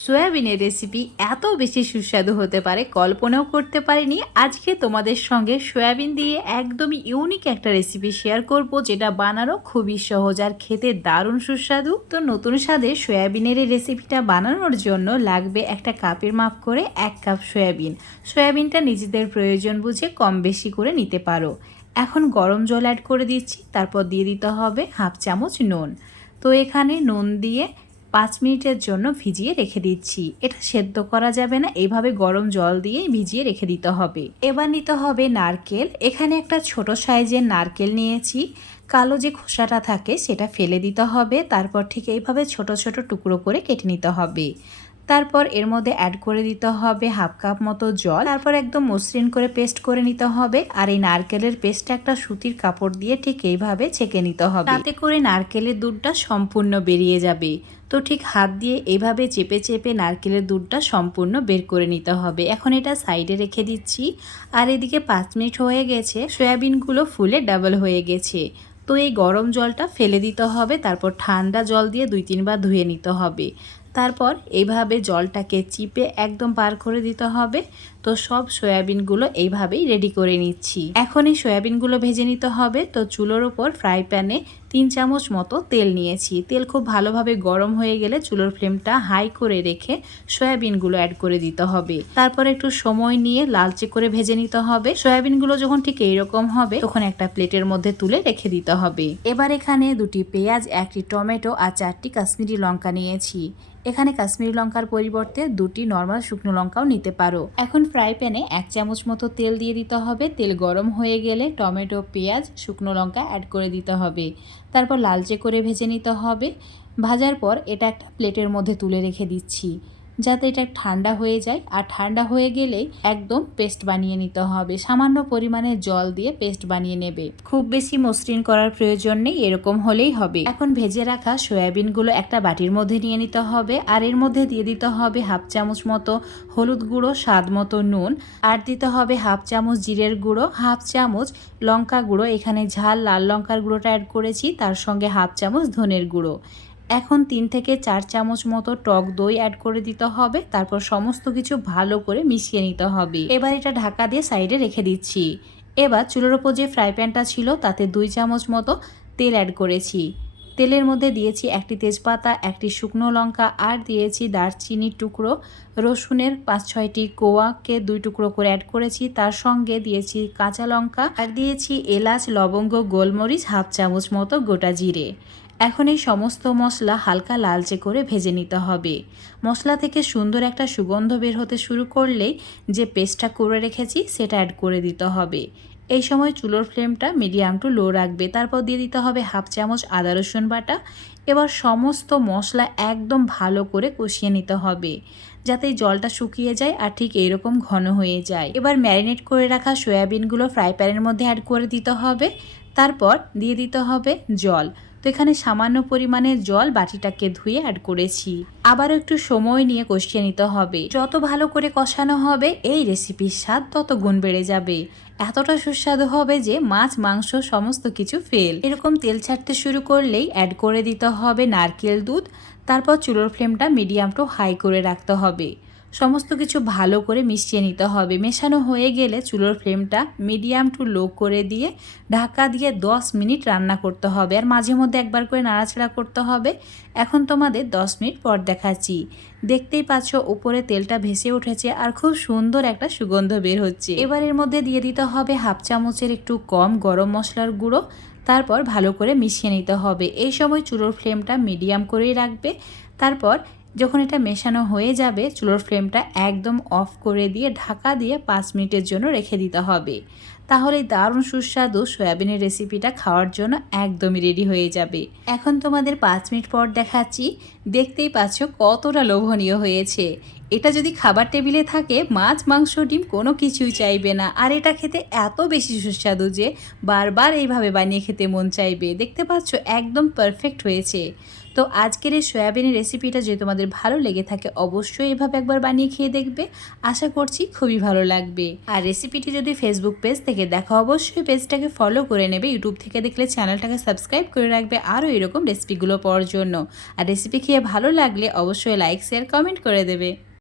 সয়াবিনের রেসিপি এত বেশি সুস্বাদু হতে পারে, কল্পনাও করতে পারিনি। আজকে তোমাদের সঙ্গে সয়াবিন দিয়ে একদমই ইউনিক একটা রেসিপি শেয়ার করব, যেটা বানানো খুবই সহজ আর খেতে দারুণ সুস্বাদু। তো নতুন স্বাদে সয়াবিনের এই রেসিপিটা বানানোর জন্য লাগবে একটা কাপের মাপ করে এক কাপ সয়াবিন। সয়াবিনটা নিজেদের প্রয়োজন বুঝে কম বেশি করে নিতে পারো। এখন গরম জল অ্যাড করে দিচ্ছি, তারপর দিয়ে দিতে হবে হাফ চামচ নুন। তো এখানে নুন দিয়ে পাঁচ মিনিটের জন্য ভিজিয়ে রেখে দিচ্ছি। এটা সেদ্ধ করা যাবে না এইভাবে গরম জল দিয়ে ভিজিয়ে রেখে দিতে হবে। এবার নিতে হবে নারকেল। এখানে একটা ছোট সাইজের নারকেল নিয়েছি। কালো যে খোসাটা থাকে, সেটা ফেলে দিতে হবে। তারপর ঠিক এইভাবে ছোট ছোট টুকরো করে কেটে নিতে হবে। তারপর এর মধ্যে অ্যাড করে দিতে হবে হাফ কাপ মতো জল। তারপর একদম মসৃণ করে পেস্ট করে নিতে হবে। আর এই নারকেলের পেস্টটা একটা সুতির কাপড় দিয়ে ঠিক এইভাবে ছেঁকে নিতে হবে। তাতে করে নারকেলের দুধটা সম্পূর্ণ বেরিয়ে যাবে। তো ঠিক হাত দিয়ে এভাবে চেপে চেপে নারকেলের দুধটা সম্পূর্ণ বের করে নিতে হবে। এখন এটা সাইডে রেখে দিচ্ছি। আর এদিকে পাঁচ মিনিট হয়ে গেছে। সয়াবিনগুলো ফুলে ডাবল হয়ে গেছে। তো এই গরম জলটা ফেলে দিতে হবে। তারপর ঠান্ডা জল দিয়ে দুই তিনবার ধুয়ে নিতে হবে। তারপর এইভাবে জলটাকে চিপে একদম পার করে দিতে হবে। তো সব সয়াবিনগুলো এইভাবেই রেডি করে নিচ্ছি। এখন এই সয়াবিনগুলো ভেজে নিতে হবে। তো চুলোর ওপর ফ্রাই প্যানে তিন চামচ মতো তেল নিয়েছি। তেল খুব ভালোভাবে গরম হয়ে গেলে চুলোর ফ্লেমটা হাই করে রেখে সয়াবিনগুলো অ্যাড করে দিতে হবে। তারপর একটু সময় নিয়ে লালচে করে ভেজে নিতে হবে। সয়াবিনগুলো যখন ঠিক এইরকম হবে, তখন একটা প্লেটের মধ্যে তুলে রেখে দিতে হবে। এবার এখানে দুটি পেঁয়াজ, একটি টমেটো আর চারটি কাশ্মীরি লঙ্কা নিয়েছি। এখানে কাশ্মীরি লঙ্কার পরিবর্তে দুটি নর্মাল শুকনো লঙ্কাও নিতে পারো। এখন ফ্রাই প্যানে এক চামচ মতো তেল দিয়ে দিতে হবে। তেল গরম হয়ে গেলে টমেটো, পেঁয়াজ, শুকনো লঙ্কা অ্যাড করে দিতে হবে। তারপর লালচে করে ভেজে নিতে হবে। ভাজার পর এটা একটা প্লেটের মধ্যে তুলে রেখে দিচ্ছি। যাতে এটা ঠান্ডা হয়ে যায়। আর ঠান্ডা হয়ে গেলেই একদম পেস্ট বানিয়ে নিতে হবে। সামান্য পরিমাণে জল দিয়ে পেস্ট বানিয়ে নেবে। খুব বেশি মসৃণ করার প্রয়োজন নেই, এরকম হলেই হবে। এখন ভেজে রাখা সয়াবিনগুলো একটা বাটির মধ্যে নিয়ে নিতে হবে। আর এর মধ্যে দিয়ে দিতে হবে হাফ চামচ মতো হলুদ গুঁড়ো, স্বাদ মতো নুন। আর দিতে হবে হাফ চামচ জিরের গুঁড়ো, হাফ চামচ লঙ্কা গুঁড়ো। এখানে ঝাল লাল লঙ্কার গুঁড়োটা অ্যাড করেছি, তার সঙ্গে হাফ চামচ ধনের গুঁড়ো। এখন তিন থেকে চার চামচ মতো টক দই অ্যাড করে দিতে হবে, তারপর সমস্ত কিছু ভালো করে মিশিয়ে নিতে হবে। এবার এটা ঢাকা দিয়ে সাইডে রেখে দিচ্ছি। এবার চুলোর ওপর যে ফ্রাই প্যানটা ছিল, তাতে দুই চামচ মতো তেল অ্যাড করেছি। তেলের মধ্যে দিয়েছি একটি তেজপাতা, একটি শুকনো লঙ্কা, আর দিয়েছি দারচিনির টুকরো। রসুনের পাঁচ ছয়টি কোয়াকে দুই টুকরো করে অ্যাড করেছি। তার সঙ্গে দিয়েছি কাঁচা লঙ্কা, আর দিয়েছি এলাচ, লবঙ্গ, গোলমরিচ, হাফ চামচ মতো গোটা জিরে। এখন এই সমস্ত মশলা হালকা লালচে করে ভেজে নিতে হবে। মশলা থেকে সুন্দর একটা সুগন্ধ বের হতে শুরু করলেই যে পেস্টটা করে রেখেছি সেটা অ্যাড করে দিতে হবে। এই সময় চুলোর ফ্লেমটা মিডিয়াম টু লো রাখবে। তারপর দিয়ে দিতে হবে হাফ চামচ আদা রসুন বাটা। এবার সমস্ত মশলা একদম ভালো করে কষিয়ে নিতে হবে, যাতে জলটা শুকিয়ে যায় আর ঠিক এইরকম ঘন হয়ে যায়। এবার ম্যারিনেট করে রাখা সয়াবিনগুলো ফ্রাই প্যানের মধ্যে অ্যাড করে দিতে হবে। তারপর দিয়ে দিতে হবে জল। তো এখানে সামান্য পরিমাণে জল বাটিটাকে ধুয়ে অ্যাড করেছি। আবার একটু সময় নিয়ে কষিয়ে নিতে হবে। যত ভালো করে কষানো হবে, এই রেসিপির স্বাদ তত গুণ বেড়ে যাবে। এতটা সুস্বাদু হবে যে মাছ, মাংস সমস্ত কিছু ফেল এরকম তেল ছাড়তে শুরু করলেই অ্যাড করে দিতে হবে নারকেল দুধ, তারপর চুলোর ফ্লেমটা মিডিয়াম টু হাই করে রাখতে হবে। সমস্ত কিছু ভালো করে মিশিয়ে নিতে হবে। মেশানো হয়ে গেলে চুলোর ফ্লেমটা মিডিয়াম টু লো করে দিয়ে ঢাকা দিয়ে 10 মিনিট রান্না করতে হবে। আর মাঝে মধ্যে একবার করে নাড়াচাড়া করতে হবে। এখন তোমাদের 10 মিনিট পর দেখাচ্ছি। দেখতেই পাচ্ছ উপরে তেলটা ভেসে উঠেছে আর খুব সুন্দর একটা সুগন্ধ বের হচ্ছে। এবার এর মধ্যে দিয়ে দিতে হবে হাফ চামচের একটু কম গরম মশলার গুঁড়ো। তারপর ভালো করে মিশিয়ে নিতে হবে। এই সময় চুলোর ফ্লেমটা মিডিয়াম করেই রাখবে। তারপর যখন এটা মেশানো হয়ে যাবে, চুলোর ফ্লেমটা একদম অফ করে দিয়ে, ঢাকা দিয়ে পাঁচ মিনিটের জন্য রেখে দিতে হবে। তাহলে দারুণ সুস্বাদু সয়াবিনের রেসিপিটা খাওয়ার জন্য একদমই রেডি হয়ে যাবে। এখন তোমাদের পাঁচ মিনিট পর দেখাচ্ছি, দেখতেই পাচ্ছ কতটা লোভনীয় হয়েছে। এটা যদি খাবার টেবিলে থাকে, মাছ, মাংস, ডিম কোনো কিছুই চাইবে না। আর এটা খেতে এত বেশি সুস্বাদু যে বারবার এইভাবে বানিয়ে খেতে মন চাইবে। দেখতে পাচ্ছ একদম পারফেক্ট হয়েছে। তো আজকের এই সয়াবিনের রেসিপিটা যদি তোমাদের ভালো লেগে থাকে, অবশ্যই এভাবে একবার বানিয়ে খেয়ে দেখবে। আশা করছি খুবই ভালো লাগবে। আর রেসিপিটি যদি ফেসবুক পেজ থেকে দেখো, অবশ্যই পেজটাকে ফলো করে নেবে। ইউটিউব থেকে দেখলে চ্যানেলটাকে সাবস্ক্রাইব করে রাখবে আরও এরকম রেসিপিগুলো পাওয়ার জন্য। আর রেসিপি খেয়ে ভালো লাগলে অবশ্যই লাইক শেয়ার কমেন্ট করে দেবে।